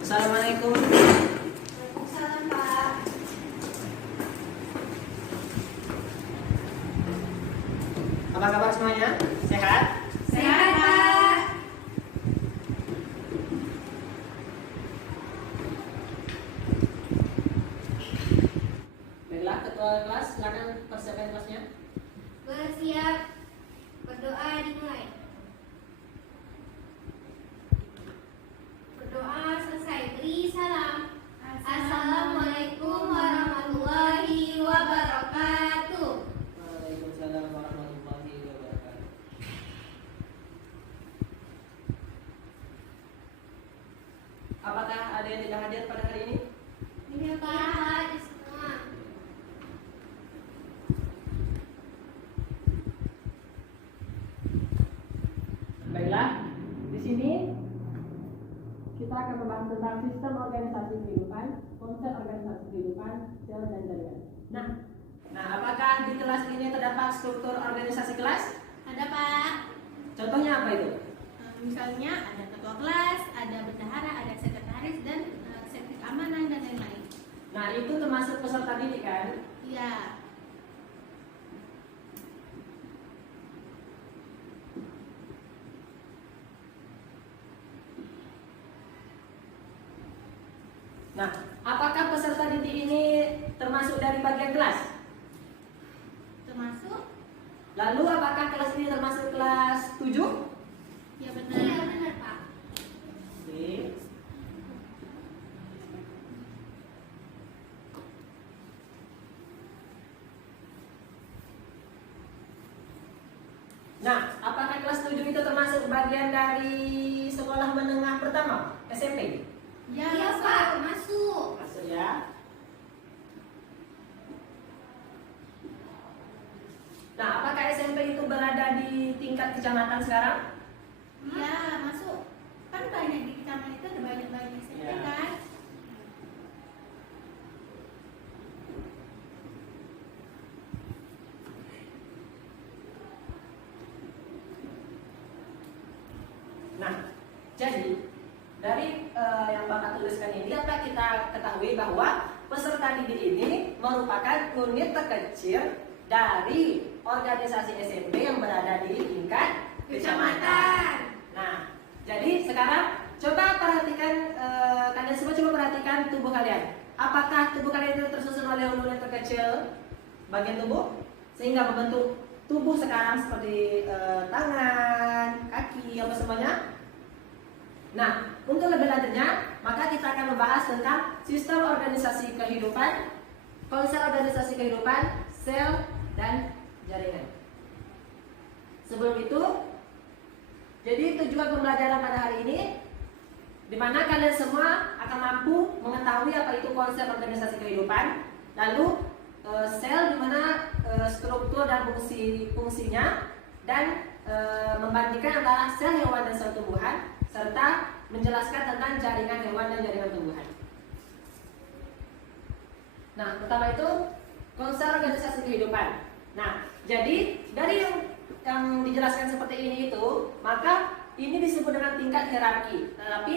Assalamualaikum. Waalaikumsalam, Pak. Apa kabar semuanya? Sehat? Sehat, Pak. Baiklah, ketua kelas, silakan persiapkan kelasnya. Bersiap. Berdoa dimulai. Berdoa selesai. Beri salam. Assalamualaikum warahmatullahi wabarakatuh. Waalaikumsalam warahmatullahi wabarakatuh. Apakah ada yang tidak hadir pada hari ini? Ini Pak, di semua. Baiklah, di sini kita akan membahas tentang sistem organisasi kehidupan, konsep organisasi kehidupan, sel dan jaringan. Nah, apakah di kelas ini terdapat struktur organisasi kelas? Ada, Pak. Contohnya apa itu? Misalnya ada ketua kelas, ada bendahara, ada sekretaris, dan sekretaris keamanan dan lain-lain. Nah, itu termasuk peserta didik kan? Iya. Nah, apakah peserta didik ini termasuk dari bagian kelas? Termasuk? Lalu apakah kelas ini termasuk kelas 7? Ya benar. Iya benar, Pak. Oke. Nah, apakah kelas 7 itu termasuk bagian dari sekolah menengah pertama, SMP? Iya, Pak. Masuk. Masuk ya. Nah, apakah SMP itu berada di tingkat kecamatan sekarang? Iya, masuk. Kan banyak di kecamatan itu ada banyak SMP Iya. kan? Nah, jadi dari yang Bapak tuliskan ini dapat kita ketahui bahwa peserta didik ini merupakan unit terkecil dari organisasi SMP yang berada di tingkat kecamatan. Nah, jadi sekarang coba perhatikan, kalian semua coba perhatikan tubuh kalian. Apakah tubuh kalian itu tersusun oleh unit terkecil bagian tubuh sehingga membentuk tubuh sekarang seperti tangan, kaki, apa semuanya? Nah, untuk lebih lanjutnya, maka kita akan membahas tentang sistem organisasi kehidupan, konsep organisasi kehidupan, sel, dan jaringan. Sebelum itu, jadi tujuan pembelajaran pada hari ini, di mana kalian semua akan mampu mengetahui apa itu konsep organisasi kehidupan, lalu sel di mana struktur dan fungsinya, dan membandingkan antara sel hewan dan sel tumbuhan, serta menjelaskan tentang jaringan hewan dan jaringan tumbuhan. Nah, pertama itu konsep organisasi kehidupan. Nah, jadi dari yang dijelaskan seperti ini itu, maka ini disebut dengan tingkat hierarki. Tetapi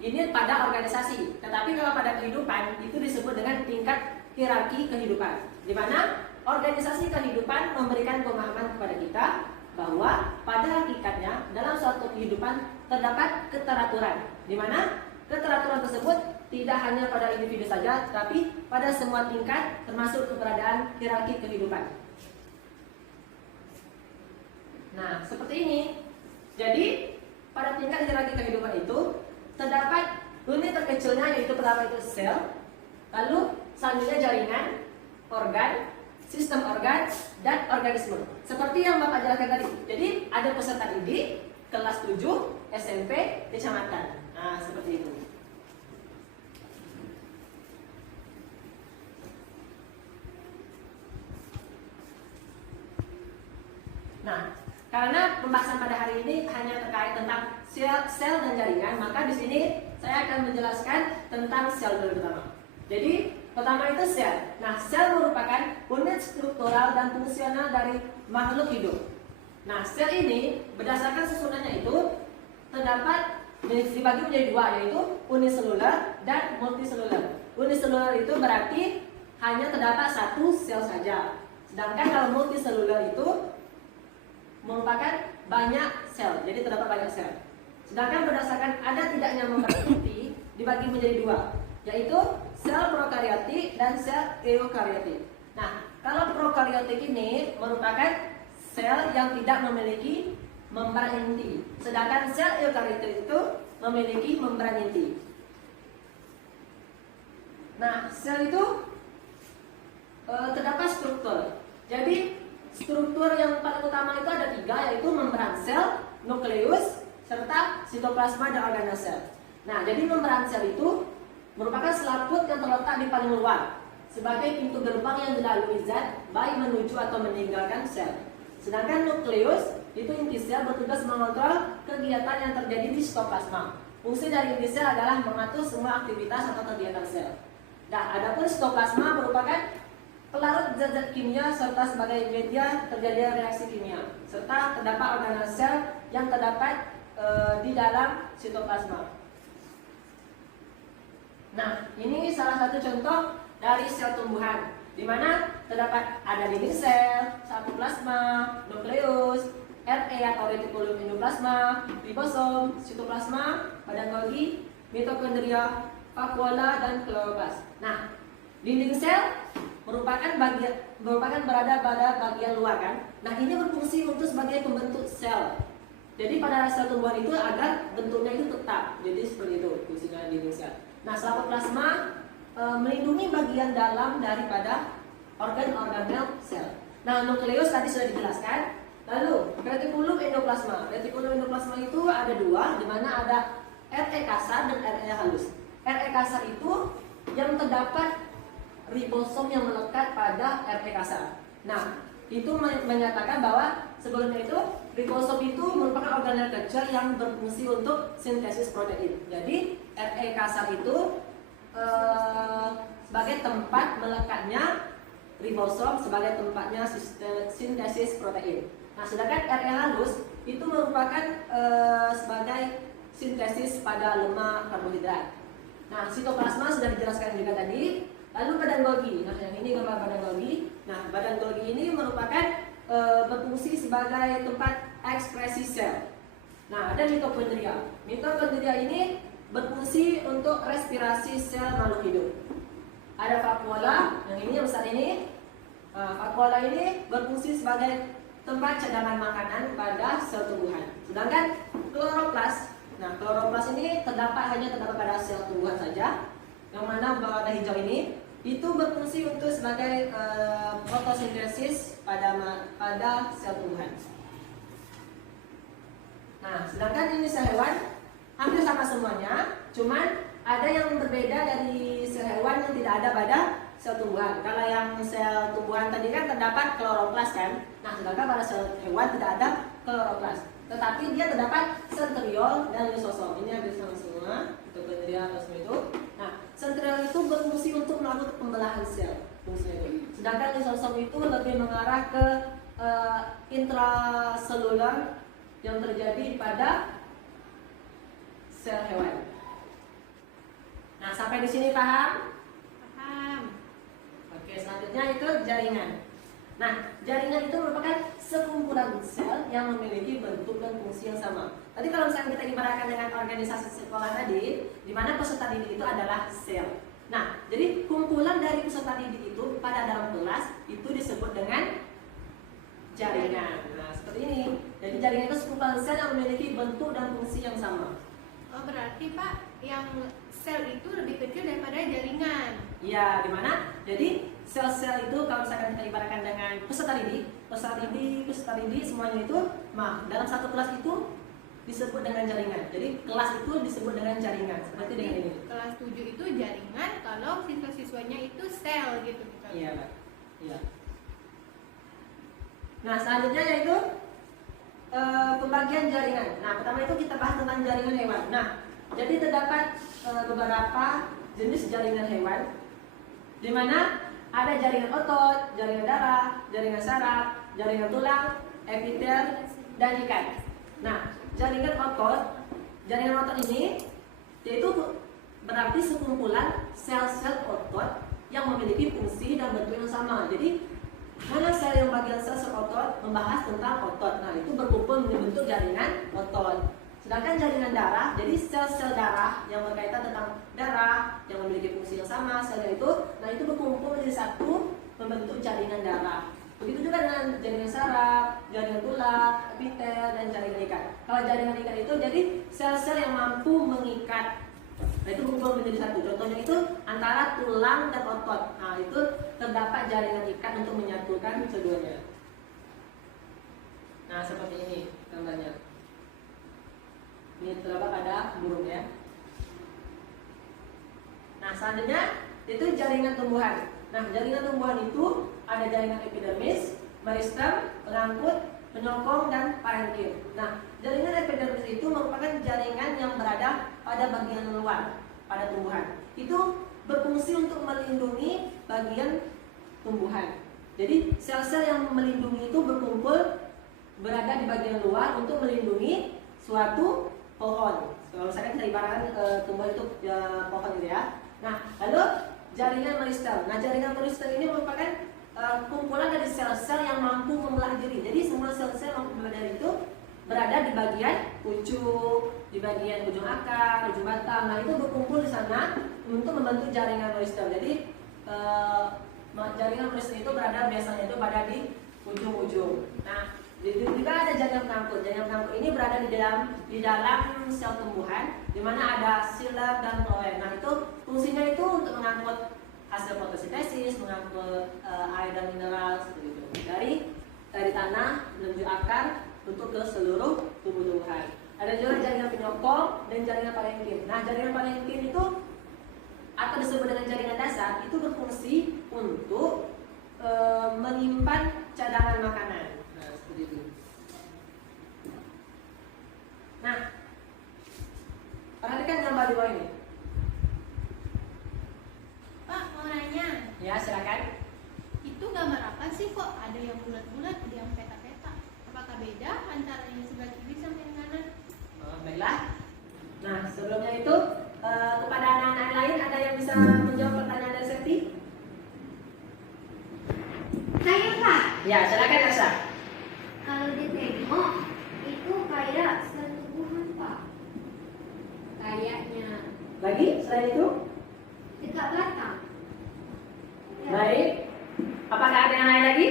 ini pada organisasi. Tetapi kalau pada kehidupan itu disebut dengan tingkat hierarki kehidupan. Di mana organisasi kehidupan memberikan pemahaman kepada kita bahwa pada hakikatnya dalam suatu kehidupan terdapat keteraturan, di mana keteraturan tersebut tidak hanya pada individu saja, tetapi pada semua tingkat termasuk keberadaan hierarki kehidupan. Nah, seperti ini. Jadi pada tingkat hierarki kehidupan itu terdapat unit terkecilnya, yaitu pertama itu sel, lalu selanjutnya jaringan, organ, sistem organ, dan organisme. Seperti yang Bapak jelaskan tadi. Jadi ada peserta didik kelas 7 SMP kecamatan. Nah, seperti itu. Nah, karena pembahasan pada hari ini hanya terkait tentang sel dan jaringan, maka di sini saya akan menjelaskan tentang sel dulu pertama. Jadi pertama itu sel. Nah, sel merupakan unit struktural dan fungsional dari makhluk hidup. Nah, sel ini berdasarkan susunannya itu terdapat dibagi menjadi dua, yaitu uniseluler dan multiseluler. Uniseluler itu berarti hanya terdapat satu sel saja. Sedangkan kalau multiseluler itu merupakan banyak sel, jadi terdapat banyak sel. Sedangkan berdasarkan ada tidaknya membran inti dibagi menjadi dua, yaitu sel prokariotik dan sel eukariotik. Nah, kalau prokariotik ini merupakan sel yang tidak memiliki membran inti, sedangkan sel eukariotik itu memiliki membran inti. Nah, sel itu terdapat struktur. Jadi struktur yang paling utama itu ada tiga, yaitu membran sel, nukleus, serta sitoplasma dan organel sel. Nah, jadi membran sel itu merupakan selaput yang terletak di paling luar sebagai pintu gerbang yang dilalui zat baik menuju atau meninggalkan sel. Sedangkan nukleus itu inti sel bertugas mengontrol kegiatan yang terjadi di sitoplasma. Fungsi dari inti sel adalah mengatur semua aktivitas atau kegiatan sel. Nah, adapun sitoplasma merupakan pelarut zat-zat kimia serta sebagai media terjadinya reaksi kimia, serta terdapat organel sel yang terdapat di dalam sitoplasma. Nah, ini salah satu contoh dari sel tumbuhan, di mana terdapat ada dinding sel, sarkoplasma, nukleus, RE atau retikulum endoplasma, ribosom, sitoplasma, badan Golgi, mitokondria, vakuola, dan kloroplas. Nah, dinding sel merupakan berada pada bagian luar kan. Nah, ini berfungsi untuk sebagai pembentuk sel. Jadi pada sel tumbuhan itu agar bentuknya itu tetap. Jadi seperti itu fungsinya dinding sel. Nah, sarkoplasma melindungi bagian dalam daripada organ-organel sel. Nah, nukleus tadi sudah dijelaskan. Lalu retikulum endoplasma. Retikulum endoplasma itu ada dua, di mana ada RE kasar dan RE halus. RE kasar itu yang terdapat ribosom yang melekat pada RE kasar. Nah, itu menyatakan bahwa sebelumnya itu ribosom itu merupakan organel kecil yang berfungsi untuk sintesis protein. Jadi RE kasar itu sebagai tempat melekatnya ribosom, sebagai tempatnya sintesis protein. Nah, sedangkan RE halus itu merupakan sebagai sintesis pada lemak karbohidrat. Nah, sitoplasma sudah dijelaskan juga tadi. Lalu badan Golgi. Nah, yang ini gambar badan Golgi. Nah, badan Golgi ini merupakan berfungsi sebagai tempat ekspresi sel. Nah, ada mitokondria. Mitokondria ini berfungsi untuk respirasi sel makhluk hidup. Ada vakuola, yang ini yang besar ini. Vakuola ini berfungsi sebagai tempat cadangan makanan pada sel tumbuhan. Sedangkan kloroplas, nah kloroplas ini hanya terdapat pada sel tumbuhan saja. Yang mana warna hijau ini itu berfungsi untuk sebagai fotosintesis pada sel tumbuhan. Nah, sedangkan ini sel hewan hampir sama semuanya, cuman ada yang berbeda dari sel hewan yang tidak ada pada sel tumbuhan. Kalau yang sel tumbuhan tadi kan terdapat kloroplas kan. Nah, sedangkan pada sel hewan tidak ada kloroplas. Tetapi dia terdapat sentriol dan lisosom. Ini hampir sama semua, mitokondria itu. Nah, sentriol itu berfungsi untuk melakukan pembelahan sel, fungsinya itu. Sedangkan lisosom itu lebih mengarah ke intraseluler yang terjadi pada sel hewan. Nah, sampai di sini paham? Paham. Oke, selanjutnya itu jaringan. Nah, jaringan itu merupakan sekumpulan sel yang memiliki bentuk dan fungsi yang sama. Tadi kalau misalnya kita ibaratkan dengan organisasi sekolah tadi, di mana peserta didik itu adalah sel. Nah, jadi kumpulan dari peserta didik itu pada dalam kelas itu disebut dengan jaringan. Nah, seperti ini. Jadi jaringan itu sekumpulan sel yang memiliki bentuk dan fungsi yang sama. Oh, berarti Pak, yang sel itu lebih kecil daripada jaringan. Iya, di mana? Jadi sel-sel itu kalau misalkan kita ibaratkan dengan peserta didik semuanya itu, nah dalam satu kelas itu disebut dengan jaringan. Jadi kelas itu disebut dengan jaringan. Seperti dengan ini. Kelas 7 itu jaringan, kalau siswa-siswanya itu sel gitu. Iya, Pak. Iya. Nah, selanjutnya yaitu pembagian jaringan. Nah, pertama itu kita bahas tentang jaringan hewan. Nah, jadi terdapat beberapa jenis jaringan hewan, di mana ada jaringan otot, jaringan darah, jaringan saraf, jaringan tulang, epitel, dan ikat. Nah, jaringan otot jaringan otot ini yaitu berarti sekumpulan sel-sel otot yang memiliki fungsi dan bentuk yang sama. Jadi mana sel yang bagian sel otot membahas tentang otot. Nah, itu berkumpul membentuk jaringan otot. Sedangkan jaringan darah, jadi sel-sel darah yang berkaitan tentang darah yang memiliki fungsi yang sama, selnya itu, nah itu berkumpul menjadi satu membentuk jaringan darah. Begitu juga dengan jaringan saraf, jaringan tulang, epitel, dan jaringan ikat. Kalau jaringan ikat itu jadi sel-sel yang mampu mengikat. Nah, itu berkumpul menjadi satu. Contohnya itu antara tulang dan otot. Nah, itu terdapat jaringan ikat untuk menyatukan keduanya. Nah, seperti ini gambarnya. Ini terdapat pada burung ya. Nah, selanjutnya itu jaringan tumbuhan. Nah, jaringan tumbuhan itu ada jaringan epidermis, meristem, pengangkut, penyokong, dan parenkim. Nah, jaringan epidermis itu merupakan jaringan yang berada pada bagian luar pada tumbuhan. Itu berfungsi untuk melindungi bagian tumbuhan. Jadi sel-sel yang melindungi itu berkumpul berada di bagian luar untuk melindungi suatu pohon. Kalau misalkan kita ibaratkan tumbuhan itu pohon gitu ya. Nah, lalu jaringan meristem. Nah, jaringan meristem ini merupakan kumpulan dari sel-sel yang mampu membelah diri. Jadi semua sel-sel mampu membelah diri itu berada di bagian pucuk, di bagian ujung akar, ujung batang. Nah, itu berkumpul di sana untuk membentuk jaringan meristem. Jadi jaringan meristem itu berada biasanya itu pada di ujung-ujung. Nah, juga ada jaringan pengangkut. Jaringan pengangkut ini berada di dalam sel tumbuhan, di mana ada xilem dan floem. Nah, itu fungsinya itu untuk mengangkut hasil fotosintesis, mengangkut air dan mineral seperti itu dari tanah menuju akar untuk ke seluruh tumbuh-tumbuhan. Ada juga jaringan penyokong dan jaringan parenkim. Nah, jaringan parenkim itu atau disebut dengan jaringan dasar itu berfungsi untuk menyimpan cadangan makanan. Nah, seperti itu. Nah, perhatikan gambar di bawah ini. Pak, mau nanya. Ya, silakan. Itu gambar apa sih kok ada yang bulat-bulat, ada yang peta-peta? Apakah beda antara yang sebelah kiri sama yang kanan? Baiklah. Nah, sebelumnya itu kepada anak-anak lain ada yang bisa menjawab pertanyaan dari Septi? Saya Pak, Ya, silakan Elsa. kalau ditengok itu kayak sentuhan Pak. Kayaknya Lagi selain itu? dekat belakang. Ya. Baik. Apakah ada yang lain lagi?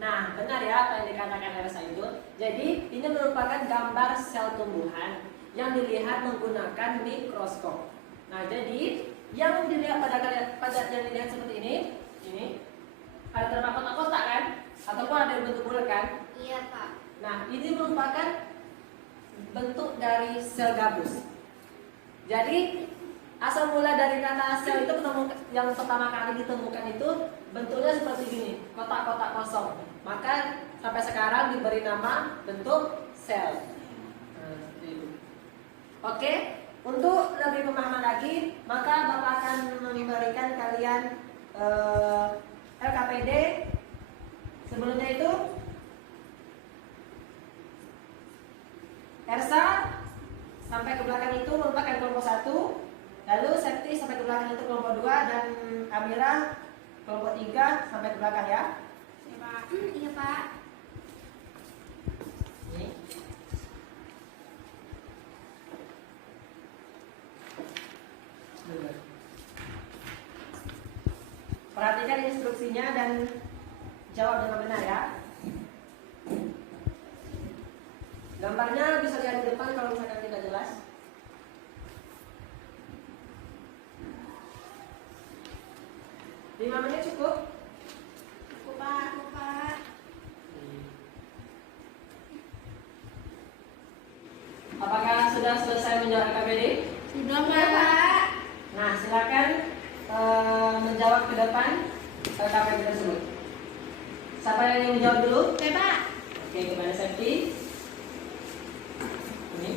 Nah, benar ya apa yang dikatakan Elsa itu. Jadi, ini merupakan gambar sel tumbuhan yang dilihat menggunakan mikroskop. Nah, jadi yang dilihat pada yang dilihat seperti ini ada terdapat kotak-kotak kan? Ataupun ada yang bentuk bulat kan? Iya Pak. Nah, ini merupakan bentuk dari sel gabus. Jadi asal mula dari kata sel itu yang pertama kali ditemukan itu bentuknya seperti gini, kotak-kotak kosong. Maka sampai sekarang diberi nama bentuk sel. Oke, untuk lebih pemahaman lagi, maka Bapak akan memberikan kalian LKPD. Sebelumnya itu Ersa sampai ke belakang itu merupakan kelompok 1, lalu Septi sampai ke belakang itu kelompok 2, dan Amira kelompok 3 sampai ke belakang ya. Ya Pak. Iya Pak. Ini. Perhatikan instruksinya dan jawab dengan benar ya. Gambarnya bisa lihat di depan kalau misalkan tidak jelas. Lima menit cukup? Cukup Pak. Apakah sudah selesai menjawab KPD? Sudah Iya Pak. Nah, silakan menjawab ke depan KPD tersebut. Siapa yang ingin menjawab dulu? Oke Pak. Oke, kepada Septi. Ini.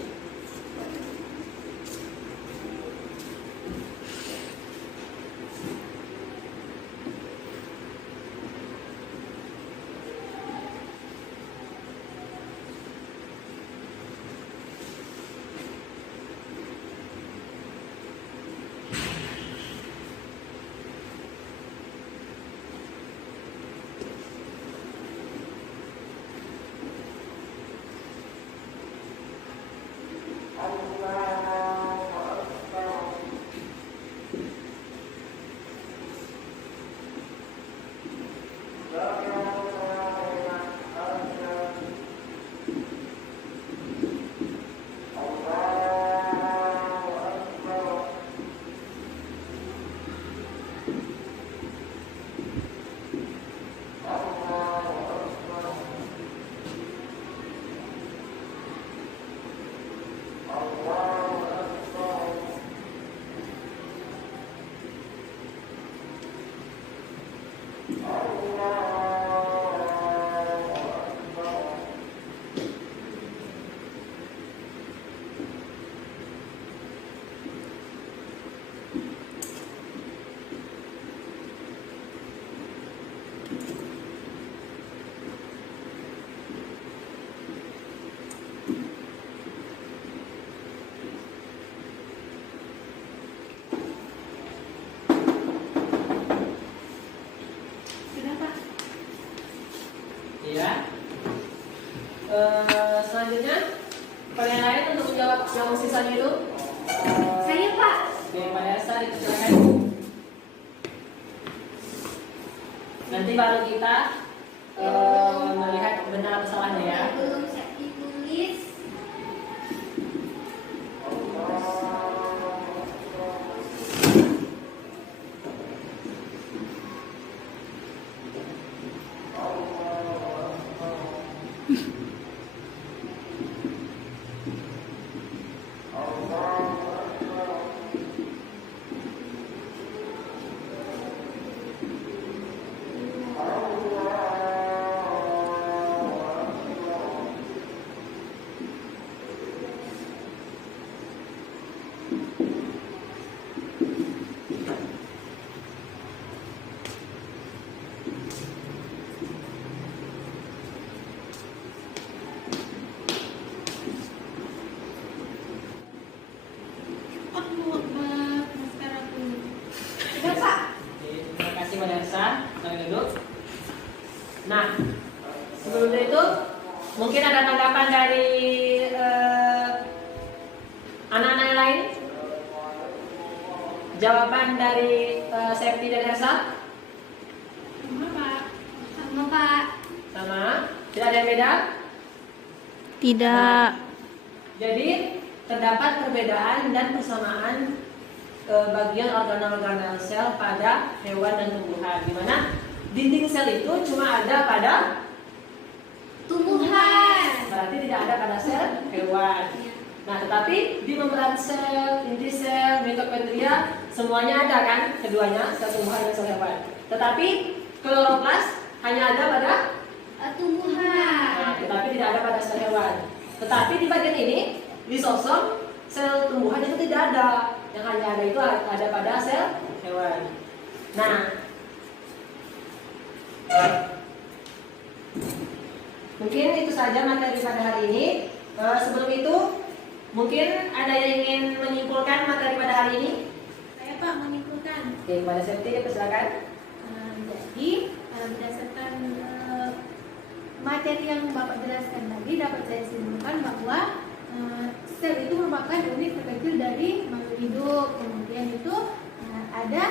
selanjutnya kalian lain untuk menjawab yang sisanya itu. Saya, Pak. Oke, Mbak Elsa silakan. Nanti baru kita melihat benar atau salahnya ya. Belum saya ditulis. Ya, Pak. Oke, terima kasih Mbak Elsa. Sampai duduk. Nah, sebelum itu mungkin ada tanggapan dari anak-anak yang lain. Jawaban dari Septi dan Elsa Sama, Pak. Sama, Pak. sama, tidak ada yang beda. Tidak. Jadi terdapat perbedaan dan persamaan bagian organel-organel sel pada hewan dan tumbuhan. Di mana dinding sel itu cuma ada pada Tumbuhan. berarti tidak ada pada sel hewan. Nah, tetapi di membran sel, inti sel, mitokondria semuanya ada kan keduanya, sel tumbuhan dan sel hewan. Tetapi kloroplas hanya ada pada Tumbuhan. tetapi tidak ada pada sel hewan. Tetapi di bagian ini lisosom sel tumbuhan itu tidak ada. Yang hanya ada itu ada pada sel hewan. Nah, mungkin itu saja materi pada hari ini. Sebelum itu, mungkin ada yang ingin menyimpulkan materi pada hari ini? Saya, Pak, menyimpulkan. Oke, kepada Septi, silakan. Jadi berdasarkan materi yang Bapak jelaskan tadi, dapat saya simpulkan bahwa sel itu merupakan unit terkecil dari makhluk hidup. Kemudian itu ada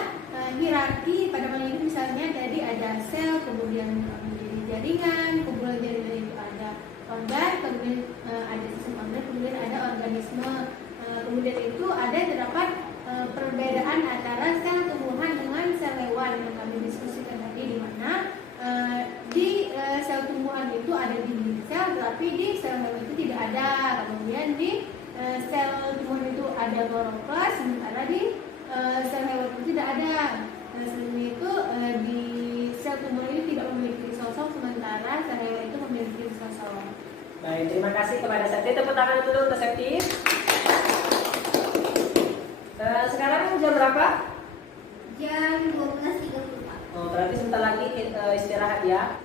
hierarki pada makhluk hidup, misalnya jadi ada sel, kemudian menjadi jaringan, kemudian jaringan itu ada organ, kemudian ada sistem organ, kemudian ada organisme. Kemudian itu ada terdapat perbedaan antara sel tumbuhan dengan sel hewan yang kami diskusikan tadi, di mana di sel tumbuhan itu ada dinding sel, tetapi di sel hewan itu tidak ada. Kemudian di sel tumbuhan itu ada kloroplas, sementara di sel hewan itu tidak ada. Selanjutnya itu di sel tumbuhan ini tidak memiliki lisosom, sementara sel hewan itu memiliki lisosom. Baik, terima kasih kepada Septi. Tepuk tangan dulu untuk Septi. Sekarang jam berapa? Jam 12.30, Pak. Oh, berarti sebentar lagi istirahat ya.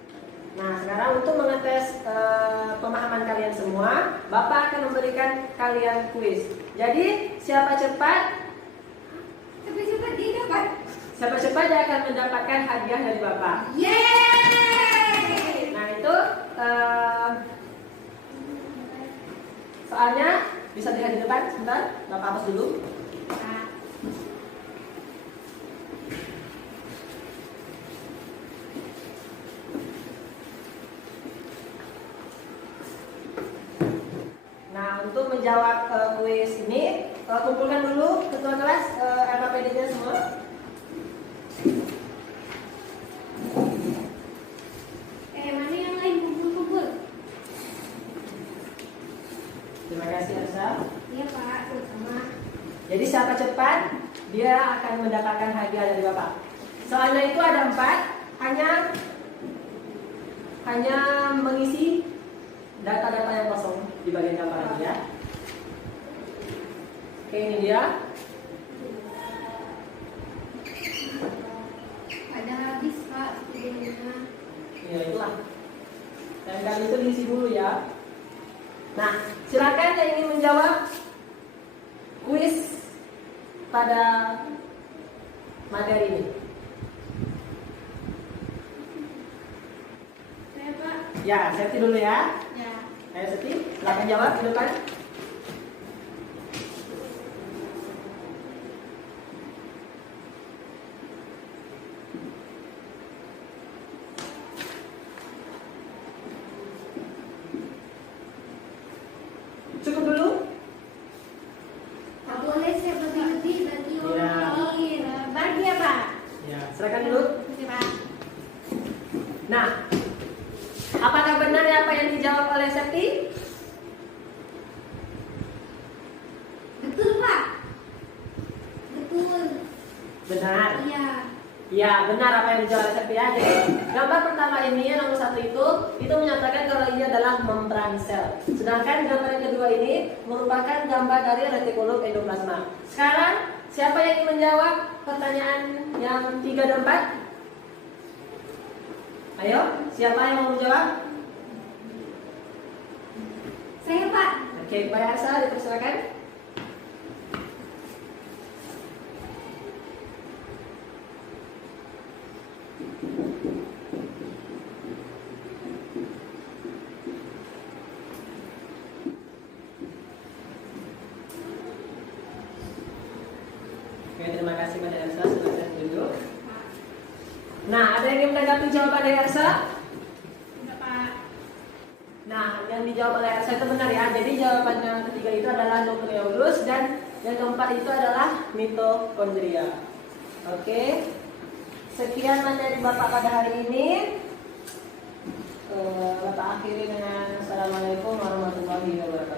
Nah, sekarang untuk mengetes pemahaman kalian semua, Bapak akan memberikan kalian kuis. Jadi, siapa cepat Cepat-cepat dia dapat. dia akan mendapatkan hadiah dari Bapak. Yeay! Nah, itu soalnya bisa dilihat di depan sebentar. Bapak hapus dulu. Nah, untuk menjawab kuis ini, kumpulkan dulu ketua kelas LKPD-nya semua. Mana yang lain kumpul-kumpul? Terima kasih Elsa. Iya, Pak, sama. Jadi siapa cepat, dia akan mendapatkan hadiah dari Bapak. Soalnya itu ada 4, hanya mengisi data-data yang kosong di bagian gambar ini ya. Oke, ini dia. Ada habis, Pak, studionya. Ya itulah. Dan kali itu diisi dulu ya. Nah, silakan yang ingin menjawab kuis pada materi ini. Saya, Pak. Ya, Septi dulu ya. Ya. Ayo Seti, silakan jawab di depan. Cukup dulu. Tak boleh saya bagi bagi orang lain. Bagi ya Pak. Ya, silakan dulu. Oke Pak. Nah, apakah benar ya apa yang dijawab oleh Septi? Betul Pak. Betul. Benar. Iya. Ya, benar apa yang dijawab oleh Septi ya. Jadi, gambar pertama ini yang nomor 1 itu menyatakan kalau ini adalah membran sel. Sedangkan gambar yang kedua ini merupakan gambar dari retikulum endoplasma. Sekarang, siapa yang ingin menjawab pertanyaan yang 3 dan 4? Ayo, siapa yang mau menjawab? Saya Pak. Oke, Mbak Yarsa, dipersilakan. Oke, terima kasih Mbak Yarsa, silakan duduk. Nah, ada yang ingin menanggapi jawaban dari Yarsa? Enggak Pak. Nah, yang dijawab oleh Elsa itu benar ya. Jadi jawaban yang ketiga itu adalah nukleolus dan yang keempat itu adalah mitokondria. Oke. Sekian materi Bapak pada hari ini. Bapak akhiri dengan Assalamualaikum warahmatullahi wabarakatuh.